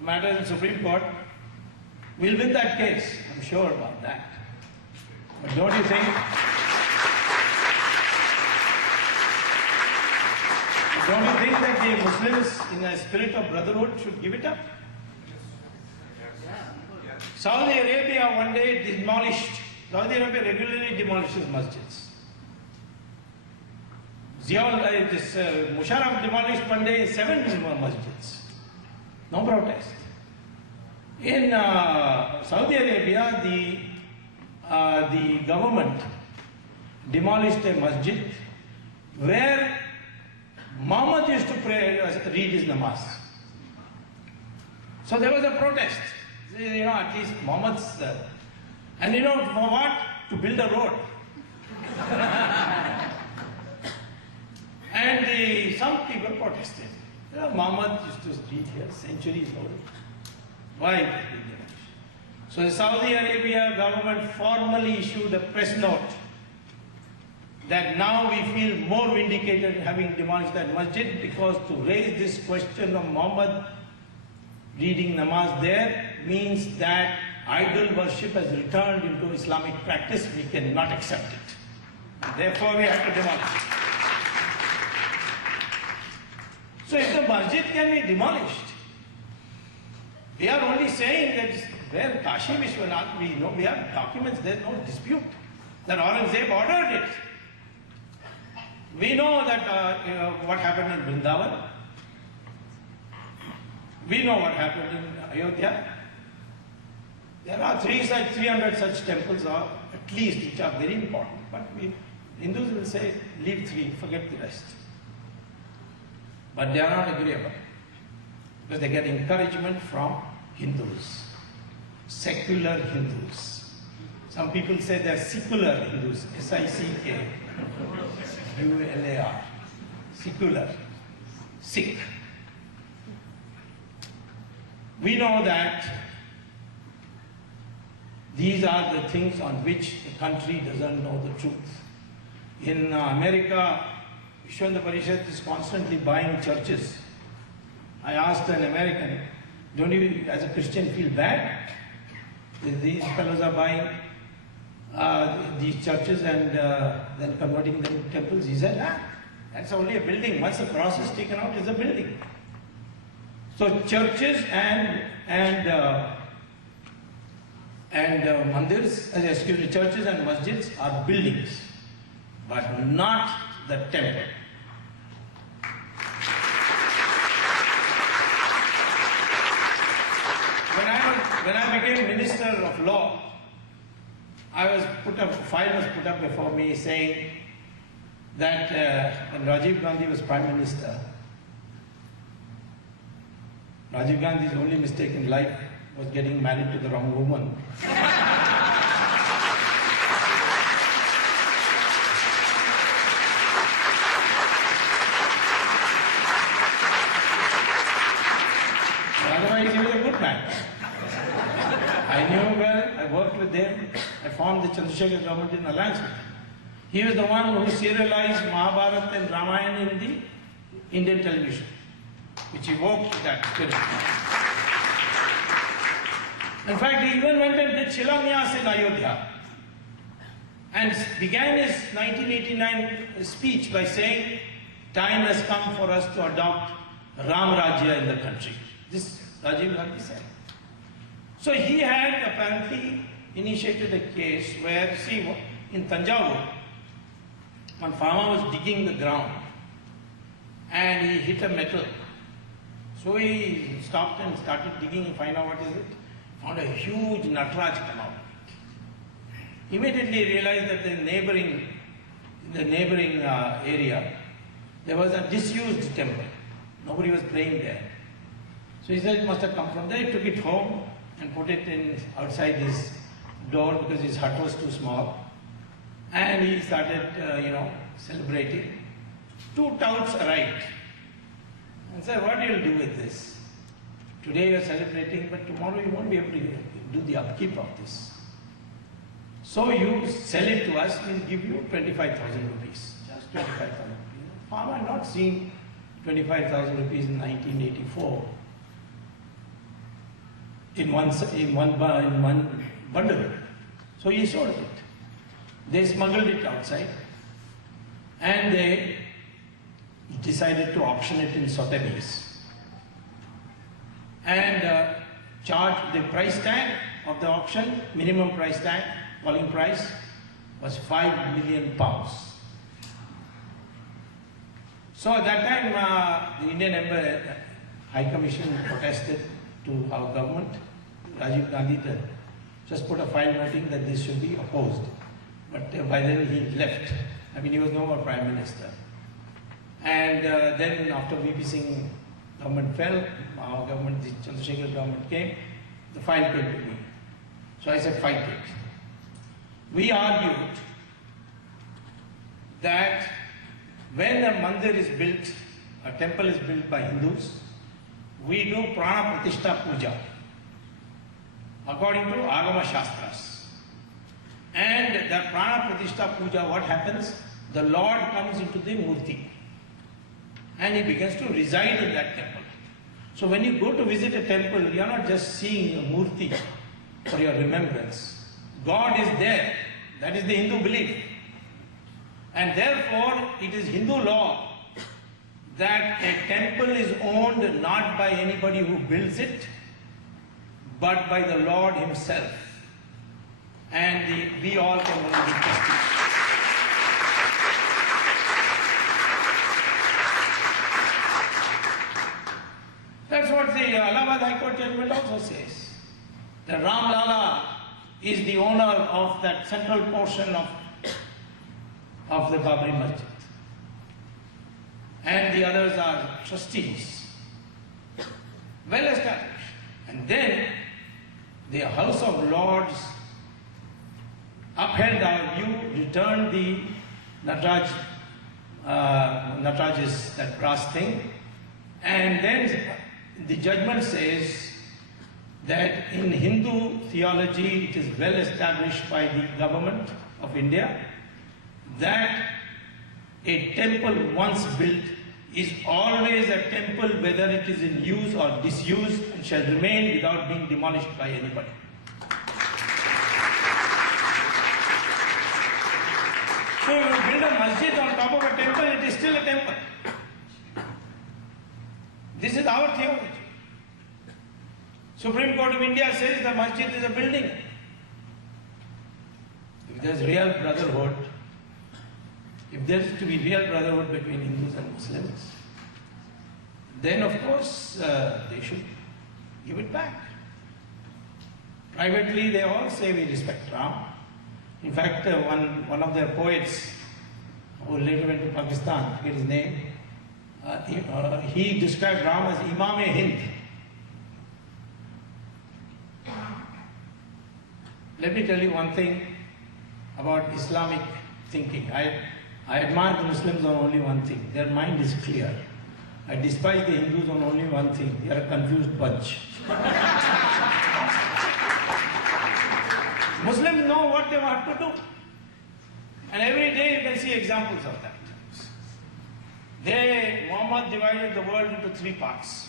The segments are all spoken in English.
matter in Supreme Court. We'll win that case, I'm sure about that. But don't you think? Don't you think that the Muslims, in a spirit of brotherhood, should give it up? Saudi Arabia one day demolished. Saudi Arabia regularly demolishes masjids. Musharraf demolished one day 7 masjids. No protest. In Saudi Arabia, the government demolished a masjid where Muhammad used to pray, read his namaz. So there was a protest. At least Muhammad's. And for what? To build a road. And some people protested. Muhammad used to read here centuries old. Why? So the Saudi Arabia government formally issued a press note that now we feel more vindicated having demolished that masjid, because to raise this question of Muhammad reading namaz there means that idol worship has returned into Islamic practice. We cannot accept it. Therefore we have to demolish it. So if the masjid can be demolished, we are only saying that where Kashi Vishwanath, we know, we have documents, there is no dispute that Aurangzeb ordered it. We know that what happened in Vrindavan. We know what happened in Ayodhya. There are 300 such temples, or at least, which are very important. But Hindus will say, leave 3, forget the rest. But they are not agreeable, because they get encouragement from Hindus, secular Hindus. Some people say they are secular Hindus, S-I-C-K. U-L-A-R, secular, Sikh. We know that these are the things on which the country doesn't know the truth. In America, Vishwa Hindু Parishad is constantly buying churches. I asked an American, don't you as a Christian feel bad? These fellows are buying these churches and then converting them to temples. He said, that's only a building. Once the cross is taken out, it's a building. So churches and mandirs, churches and masjids are buildings, but not the temple. When I became Minister of Law, a file was put up before me saying that when Rajiv Gandhi was Prime Minister, Rajiv Gandhi's only mistake in life was getting married to the wrong woman. Otherwise, he was a good man. I knew well, I worked with him, I formed the Chandrasekhar government in alliance with him. He was the one who serialized Mahabharata and Ramayana in the Indian television, which evoked that spirit. In fact, he even went and did Shilanyas in Ayodhya and began his 1989 speech by saying, time has come for us to adopt Ram Rajya in the country. This Rajiv Gandhi said. So he had apparently initiated a case where, see, in Tanjavur, one farmer was digging the ground and he hit a metal. So he stopped and started digging and find out what is it. Found a huge Nataraj come out. Immediately realized that in the neighboring area, there was a disused temple. Nobody was praying there. So he said it must have come from there. He took it home and put it in outside his door because his hut was too small. And he started, celebrating. 2 touts arrived and said, what do you do with this? Today you are celebrating, but tomorrow you won't be able to do the upkeep of this. So you sell it to us, we'll give you 25,000 rupees. Just 25,000 rupees. Farmer had not seen 25,000 rupees in 1984. in one bundle. So he sold it. They smuggled it outside and they decided to auction it in Sotheby's and charged the price tag of the auction, minimum price tag, calling price was £5 million. So at that time the Indian High Commission protested to our government. Rajiv Gandhi just put a file noting that this should be opposed. But by then he left. I mean, he was no more Prime Minister. And then after VP Singh government fell, our government, the Chandrasekhar government came, the file came to me. So I said, fight it. We argued that when a mandir is built, a temple is built by Hindus, we do Prana Pratishtha Puja according to Agama Shastras. And that Prana Pratishtha Puja, what happens? The Lord comes into the Murti and he begins to reside in that temple. So when you go to visit a temple, you are not just seeing a Murti for your remembrance. God is there. That is the Hindu belief. And therefore, it is Hindu law that a temple is owned not by anybody who builds it, but by the Lord himself. And we all can only be trustees. That's what the Allahabad High Court judgment also says. That Ram Lala is the owner of that central portion of the Babri Masjid. And the others are trustees. Well established. And then the House of Lords upheld our view, returned the Nataraj's, that brass thing, and then the judgment says that in Hindu theology it is well established by the government of India that a temple once built is always a temple whether it is in use or disuse and shall remain without being demolished by anybody. So if you build a masjid on top of a temple, it is still a temple. This is our theology. Supreme Court of India says the masjid is a building. If there is real brotherhood, if there is to be real brotherhood between Hindus and Muslims, then of course they should give it back. Privately they all say we respect Ram. In fact, one of their poets who later went to Pakistan, I forget his name, he described Ram as Imam-e-Hind. Let me tell you one thing about Islamic thinking. I admire the Muslims on only one thing. Their mind is clear. I despise the Hindus on only one thing. They are a confused bunch. Muslims know what they want to do. And every day you can see examples of that. Muhammad divided the world into three parts.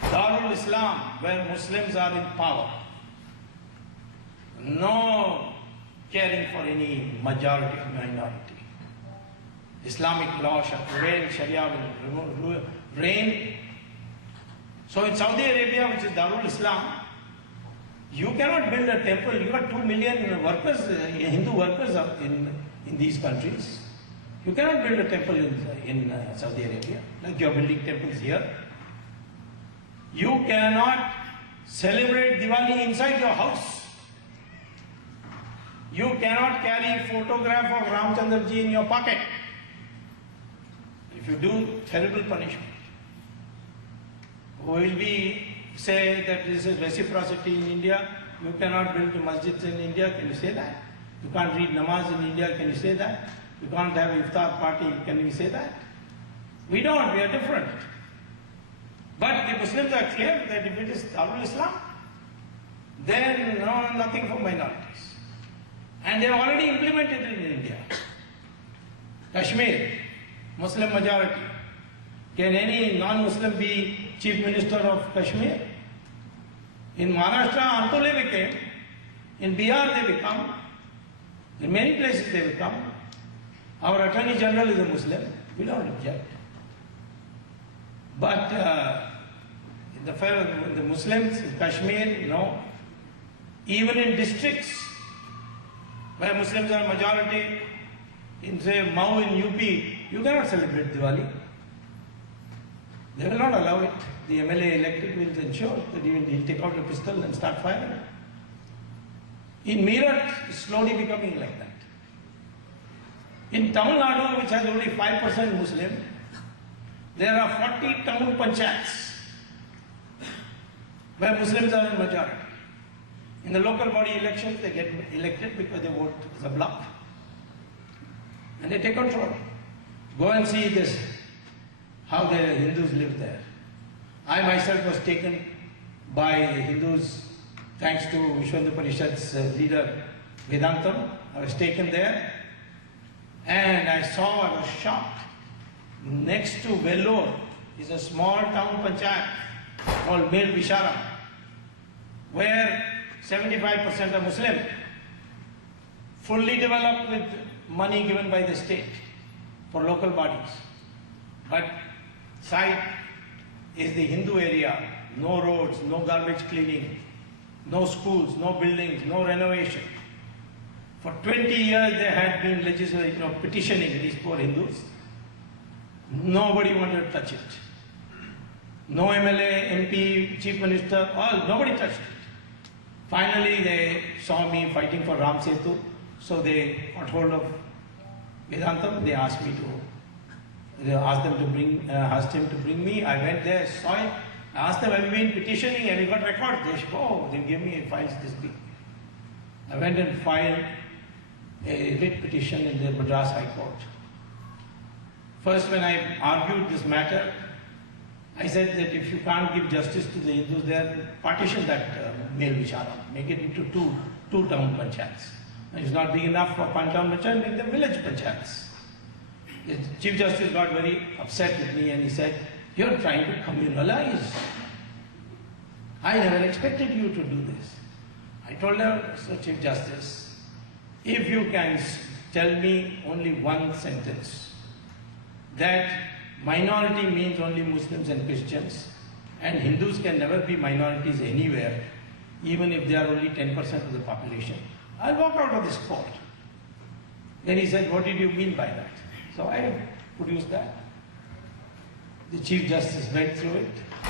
Darul Islam, where Muslims are in power. No caring for any majority or minority. Islamic law shall prevail, Sharia will reign. So in Saudi Arabia, which is Darul Islam, you cannot build a temple. You got 2 million workers, Hindu workers in these countries. You cannot build a temple in Saudi Arabia, like you are building temples here. You cannot celebrate Diwali inside your house. You cannot carry a photograph of Ramchandra ji in your pocket. If you do, terrible punishment. Will we say that this is reciprocity in India? You cannot build masjids in India, can you say that? You can't read namaz in India, can you say that? You can't have iftar party, can you say that? We don't, we are different. But the Muslims are clear that if it is Darul Islam, then nothing for minorities. And they have already implemented it in India. Kashmir, Muslim majority. Can any non-Muslim be Chief Minister of Kashmir? In Maharashtra, Antole became, in Bihar they become, in many places they become. Our Attorney General is a Muslim, we don't object. But the Muslims in Kashmir, no. Even in districts where Muslims are majority, in say Mau in UP, you cannot celebrate Diwali. They will not allow it. The MLA elected will ensure that he'll take out a pistol and start firing. In Meerut, it's slowly becoming like that. In Tamil Nadu, which has only 5% Muslim, there are 40 town panchayats where Muslims are in majority. In the local body elections, they get elected because they vote as a bloc. And they take control. Go and see this, how the Hindus live there. I myself was taken by Hindus, thanks to Vishwa Hindu Parishad's leader Vedantam. I was taken there and I was shocked. Next to Vellore is a small town panchayat called Mel Visharam, where 75% are Muslim, fully developed with money given by the state for local bodies. But side is the Hindu area, no roads, no garbage cleaning, no schools, no buildings, no renovation. For 20 years they had been petitioning these poor Hindus. Nobody wanted to touch it. No MLA, MP, Chief Minister, nobody touched it. Finally they saw me fighting for Ram Setu, so they got hold of Vedantam. They asked him to bring me. I went there, saw it. I asked them, have you been petitioning? Have you got records? They said, they gave me files this big. I went and filed a writ petition in the Madras High Court. First, when I argued this matter, I said that if you can't give justice to the Hindus there, partition that Mel Visharam, make it into two town panchayats. If it's not big enough for one town panchayat, make them village panchayats. The Chief Justice got very upset with me and he said, you're trying to communalize. I never expected you to do this. I told her, Sir Chief Justice, if you can tell me only one sentence, that minority means only Muslims and Christians, and Hindus can never be minorities anywhere, even if they are only 10% of the population, I'll walk out of this court. Then he said, what did you mean by that? So I produced that. The Chief Justice read through it.